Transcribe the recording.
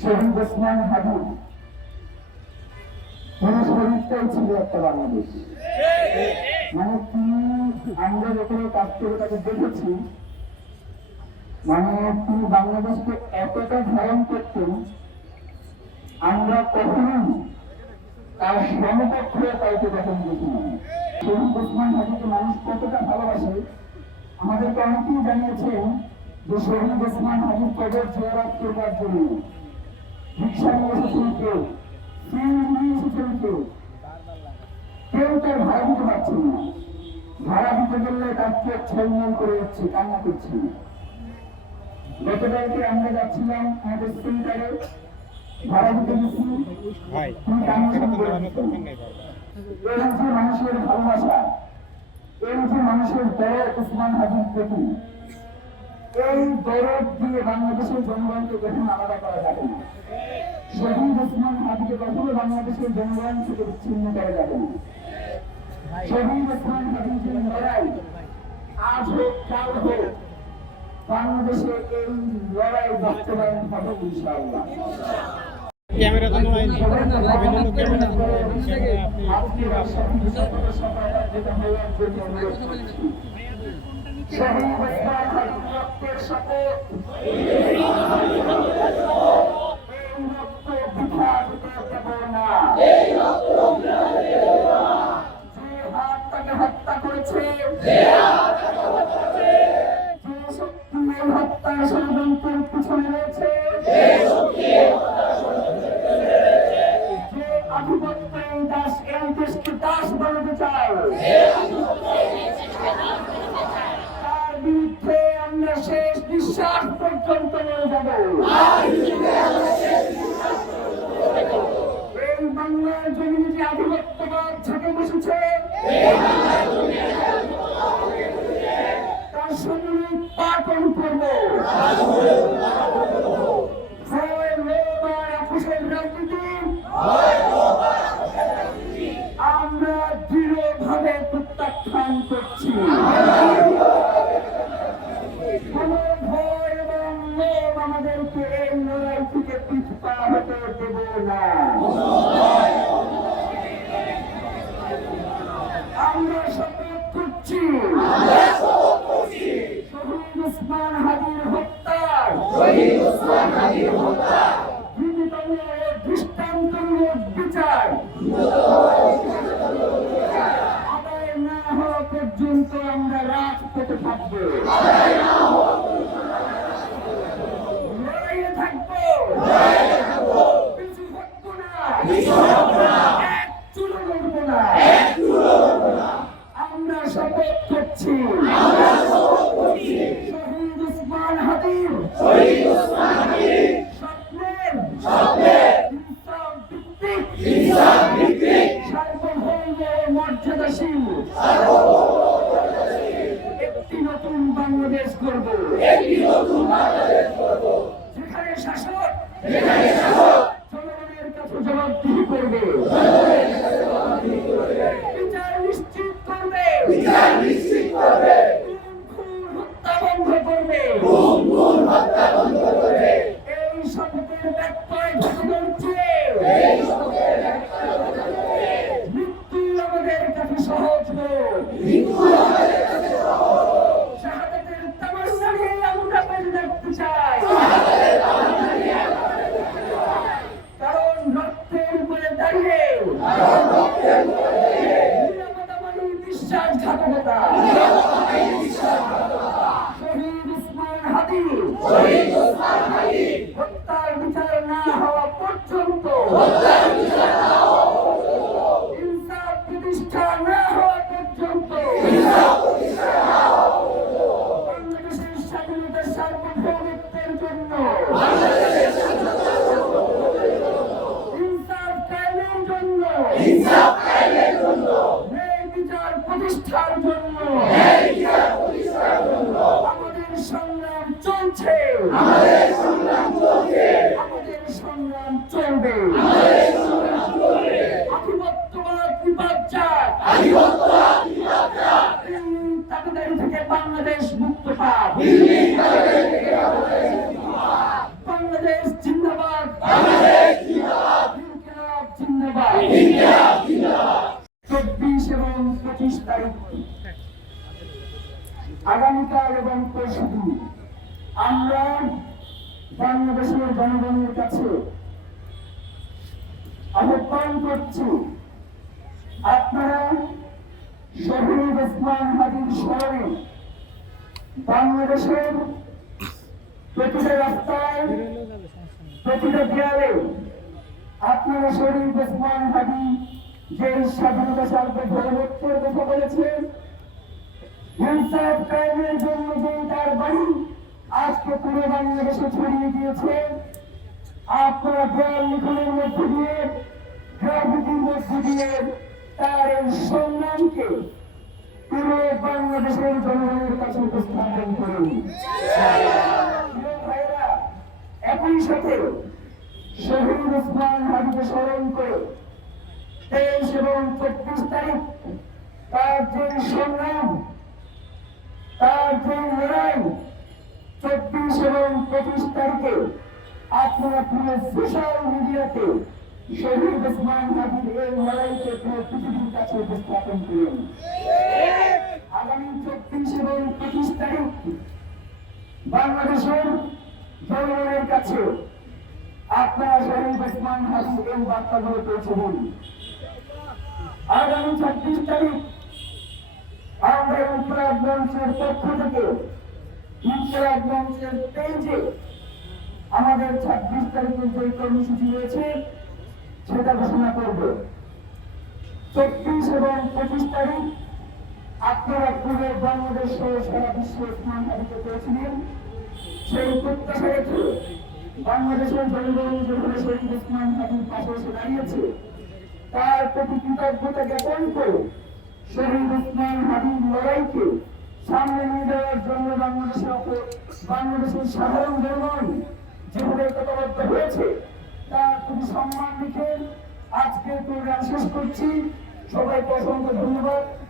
শহীদ ওসমান হাদি শহীদটাই ছিল একটা বাংলাদেশ। মানে তিনি আমরা যখন কাজ করে তাকে দেখেছি, মানে তিনি বাংলাদেশকে এতটা ধারণ করতেন, আমরা কখনোই তার সমপক্ষে কাউকে কখন দেখিনি। শহীদ ওসমান হাদিকে মানুষ কতটা ভালোবাসে আমাদেরকে অনেকেই জানিয়েছেন যে শহীদ ওসমান হাদির কবর জিয়ারত করবার জন্য রিক্সা নিয়ে এসেছেন কেউ, সিএনজি নিয়ে এসেছেন কেউ, কেউ তার ভাড়া দিতে পারছেন না। ভাড়া দিতে গেলে তার চোখ ছলমল করে যাচ্ছে, কান্না করছে। গতকালকে আমরা যাচ্ছিলাম আমাদের সেন্টারে, ভাড়া দিতে গেছি, তিনি কান্না করে এই যে মানুষের ভালোবাসা, এই যে মানুষের দরদ ওসমান হাদির প্রতি, এই দরদ দিয়ে বাংলাদেশের জনগণকে কখনো আলাদা করা যাবে না। শহীদ ওসমান হাদিকে কখনো বাংলাদেশের জনগণ থেকে বিচ্ছিন্ন করা যাবে না। শহীদ ওসমান হাদির যে লড়াই, আজ হোক কাল হোক, বাংলাদেশে এই লড়াই বাস্তবায়ন হবে ইনশাআল্লাহ। ক্যামেরা তো নয়, হত্যা করেছে, হত্যার ষড়যন্ত্রের পিছনে রয়েছে, এই দেশকে দাস বানাতে চায়, তার বিরুদ্ধে আমরা শেষ নিঃশ্বাস পর্যন্ত নিয়ে যাব। এই বাংলার জমিনে যে আধিপত্যবাদ ঝাঁকে বসেছে, তার সম্মিলিত পাঠন করব। আমরা দৃঢ়ভাবে প্রত্যাখ্যান করছি। কোন ভয় এবং লোভ আমাদেরকে এই লড়াই থেকে পিছপা হতে দেব না। আমরা শপথ করছি শহীদ ওসমান হাদির হত্যার দৃষ্টান্তমূলক বিচার আদায় না হওয়া পর্যন্ত আমরা রাজপথে থাকবো, লড়াইয়ে থাকবো, পিছু হটবো না, এক চুলো লড়বো না। আমরা শপথ করছি শহীদ ওসমান হাদির স্বপ্নের সার্বভৌম মর্যাদাশীল একটি নতুন বাংলাদেশ গড়ব, যেখানে শাসক জনগণের কাছে জবাবদিহি করবে, বিচার নিশ্চিত করবে, হত্যা বন্ধ করবে। এই শপথের ব্যাখ্যায় মৃত্যু আমাদের কাছে সহজ হোক, শাহাদাতের তামান্না নিয়ে আমরা বেঁচে থাকতে চাই, কারণ রক্তের উপরে দাঁড়িয়ে নিরাপত্তা মানে বিশ্বাসঘাতকতা। শহীদ ওসমান হাদি হত্যার বিচার না হওয়া পর্যন্ত, ইনসাফ প্রতিষ্ঠা না হওয়া পর্যন্ত, বাংলাদেশের স্বাধীনতার সার্বভৌমত্বের জন্য, ইনসাফ কায়েমের জন্য, ন্যায় বিচার প্রতিষ্ঠার জন্য আমাদের সংগ্রাম চলছে, আমাদের সংগ্রাম চলবে। আধিপত্যবাদ বিপর্যয়, তাবেদারি থেকে বাংলাদেশ মুক্ত পাক, বাংলাদেশ জিন্দাবাদ। জিন্দাবাদ, ইনকিলাব জিন্দাবাদ। 24 এবং 25 তারিখ আগামীকাল এবং পরশুদিন আমরা বাংলাদেশের জনগণের কাছে আহ্বান করছি, আপনারা শহীদ ওসমান হাদির স্মরণে বাংলাদেশের প্রতিটা রাস্তায় প্রতিটা দেয়ালে আপনারা শহীদ ওসমান হাদি যে স্বাধীনতা সার্বভৌমত্বের কথা বলেছিলেন, ইনসাফ কায়েমের জন্য যে তার বাড়ি আজকে পুরো বাংলাদেশে ছড়িয়ে গিয়েছে, আপনারা দেয়াল লিখনের মধ্য দিয়ে গ্রাফিতির মধ্য দিয়ে তার এই সংগ্রামকে পুরো বাংলাদেশের জনগণের কাছে উপস্থাপন করুন। ভাইরা, একই সাথে শহীদ ওসমান হাদিকে স্মরণ করে 23 এবং 24 তারিখ তার যে সংগ্রাম, তার যে লড়াই, 24 এবং 25 তারিখে আপনারা পুরো সোশ্যাল মিডিয়াতে শহীদ ওসমান হাদির এই লড়াইকে পুরো পৃথিবীর কাছে উপস্থাপন করুন। আগামী 24 এবং 25 তারিখ বাংলাদেশের জনগণের কাছে আপনারা শহীদ ওসমান হাদির এই বার্তাগুলো পৌঁছে দিন। আগামী 26 তারিখ আমরা ইনকিলাব মঞ্চের পক্ষ থেকে ইনকিলাব মঞ্চের পেজে আমাদের 26 তারিখের যে কর্মসূচি রয়েছে সেটা ঘোষণা করব। 24 এবং 25 তারিখ আপনারা পুরো বাংলাদেশ সহ সারা বিশ্বে ওসমান হাদিকে পেয়েছিলেন, সেই প্রত্যাশা রেখে বাংলাদেশের জনগণ যেভাবে শহীদ ওসমান হাদির পাশে এসে দাঁড়িয়েছে তার প্রতি কৃতজ্ঞতা জ্ঞাপন করে শহীদ ওসমান হাদির লড়াইকে সামনে নিয়ে যাওয়ার জন্য বাংলাদেশের সাধারণ জনগণ যেভাবে একতাবদ্ধ হয়েছে তার প্রতি সম্মান রেখে আজকে প্রোগ্রাম শেষ করছি। সবাইকে অসংখ্য ধন্যবাদ।